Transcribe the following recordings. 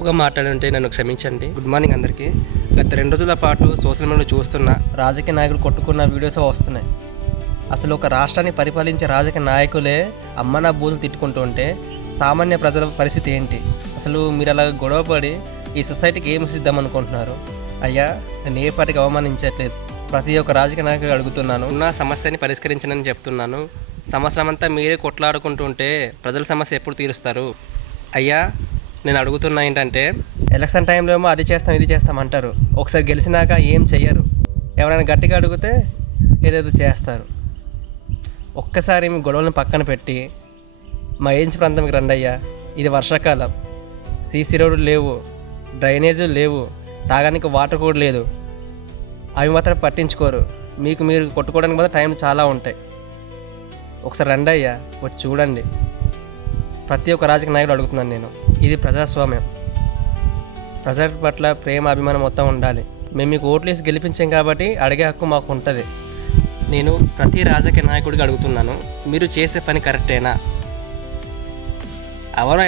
తప్పుగా మాట్లాడుంటే నన్ను క్షమించండి. గుడ్ మార్నింగ్ అందరికీ. గత 2 రోజుల పాటు సోషల్ మీడియాలో చూస్తున్న రాజకీయ నాయకులు కొట్టుకున్న వీడియోస్ వస్తున్నాయి. అసలు ఒక రాష్ట్రాన్ని పరిపాలించే రాజకీయ నాయకులే అమ్మనా బూతులు తిట్టుకుంటూ ఉంటే సామాన్య ప్రజల పరిస్థితి ఏంటి? అసలు మీరు అలా గొడవపడి ఈ సొసైటీకి ఏం సిద్దామనుకుంటున్నారు? అయ్యా, నేను ఏ పార్టీకి అవమానించట్లేదు. ప్రతి ఒక్క రాజకీయ నాయకుడు అడుగుతున్నాను, ఉన్న సమస్యని పరిష్కరించనని చెప్తున్నాను. సంవత్సరం అంతా మీరే కొట్లాడుకుంటుంటే ప్రజల సమస్య ఎప్పుడు తీరుస్తారు? అయ్యా, నేను అడుగుతున్నా ఏంటంటే, ఎలక్షన్ టైంలో ఏమో అది చేస్తాం ఇది చేస్తాం అంటారు, ఒకసారి గెలిచినాక ఏం చెయ్యరు. ఎవరైనా గట్టిగా అడిగితే ఏదేదో చేస్తారు. ఒక్కసారి మీ గొడవలను పక్కన పెట్టి మా ఏజెన్సీ ప్రాంతంకి రండి అయ్యా. ఇది వర్షాకాలం, సీసీ రోడ్లు లేవు, డ్రైనేజీలు లేవు, తాగడానికి వాటర్ కూడా లేదు. అవి మాత్రం పట్టించుకోరు. మీకు మీరు కొట్టుకోవడానికి మాత్రం టైం చాలా ఉంటాయి. ఒకసారి రండి అయ్యా, వచ్చి చూడండి. ప్రతి ఒక్క రాజకీయ నాయకుడు అడుగుతున్నాను నేను. ఇది ప్రజాస్వామ్యం. ప్రజల పట్ల ప్రేమ అభిమానం మొత్తం ఉండాలి. మేము మీకు ఓట్లు వేసి గెలిపించాం కాబట్టి అడిగే హక్కు మాకు ఉంటుంది. నేను ప్రతి రాజకీయ నాయకుడికి అడుగుతున్నాను, మీరు చేసే పని కరెక్టేనా?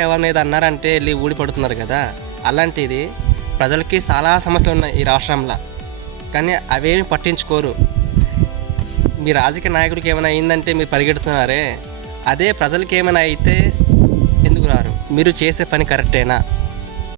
ఎవరినైతే అన్నారంటే వెళ్ళి ఊడిపడుతున్నారు కదా. అలాంటిది ప్రజలకి చాలా సమస్యలు ఉన్నాయి ఈ రాష్ట్రంలో, కానీ అవేమి పట్టించుకోరు. మీ రాజకీయ నాయకుడికి ఏమైనా అయిందంటే మీరు పరిగెడుతున్నారే, అదే ప్రజలకి ఏమైనా అయితే ఎందుకు రారు? మీరు చేసే పని కరెక్టేనా?